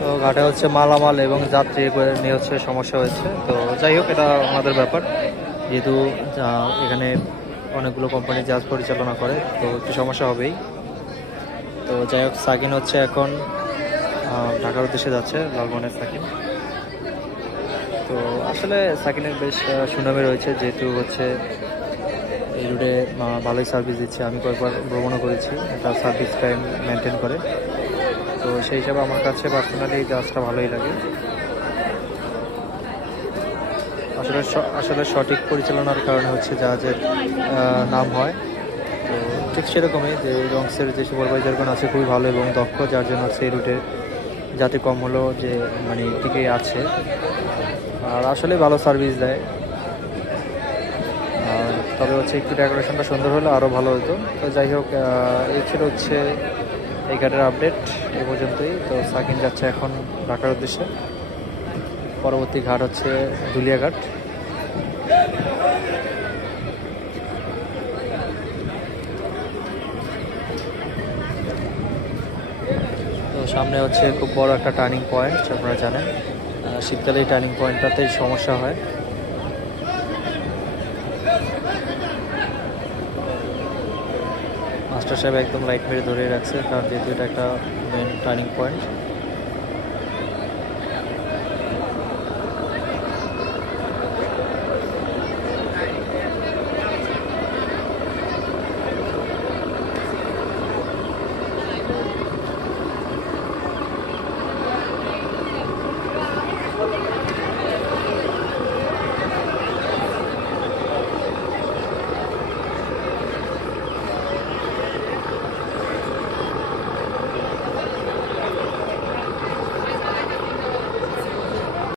তো ঘাটে হচ্ছে মালামাল এবং যাত্রী করে নিয়ে হচ্ছে সমস্যা হয়েছে। তো যাই হোক, এটা আমাদের ব্যাপার, যেহেতু এখানে অনেকগুলো কোম্পানি জাহাজ পরিচালনা করে, তো একটু সমস্যা হবেই। তো যাই হোক, সাকিন হচ্ছে এখন ঢাকার উদ্দেশ্যে যাচ্ছে, লালমনের সাকিন। তো আসলে সাকিনের বেশ সুনামে রয়েছে, যেহেতু হচ্ছে এই রুটে ভালোই সার্ভিস দিচ্ছে। আমি কয়েকবার ভ্রমণও করেছি, এটা সার্ভিস টাইম মেনটেন করে। তো সেই হিসাবে আমার কাছে পার্সোনালি এই জাহাজটা ভালোই লাগে। আসলে সঠিক পরিচালনার কারণে হচ্ছে জাহাজের নাম হয়। তো ঠিক সেরকমই যে রংসের যে সুপারভাইজারগণ আছে খুবই ভালো এবং দক্ষ, যার জন্য হচ্ছে এই রুটে যাতে কম হলেও যে মানে টিকে আছে, আর আসলে ভালো সার্ভিস দেয়। তবে হচ্ছে একটু ডেকোরেশনটা সুন্দর হলে আরও ভালো হতো। তো যাই হোক, এই ছিল হচ্ছে এই ঘাটের আপডেট এ পর্যন্তই। তো সাকিন যাচ্ছে এখন ঢাকার উদ্দেশ্যে। পরবর্তী ঘাট হচ্ছে দুলিয়া ঘাট। তো সামনে হচ্ছে খুব বড় একটা টার্নিং পয়েন্ট, আপনারা জানেন শীতকালে এই টার্নিং পয়েন্টটাতেই সমস্যা হয়। মাস্টার সাহেব একদম লাইট মেরে ধরে রাখছে, কারণ যেহেতু এটা একটা মেন টার্নিং পয়েন্ট।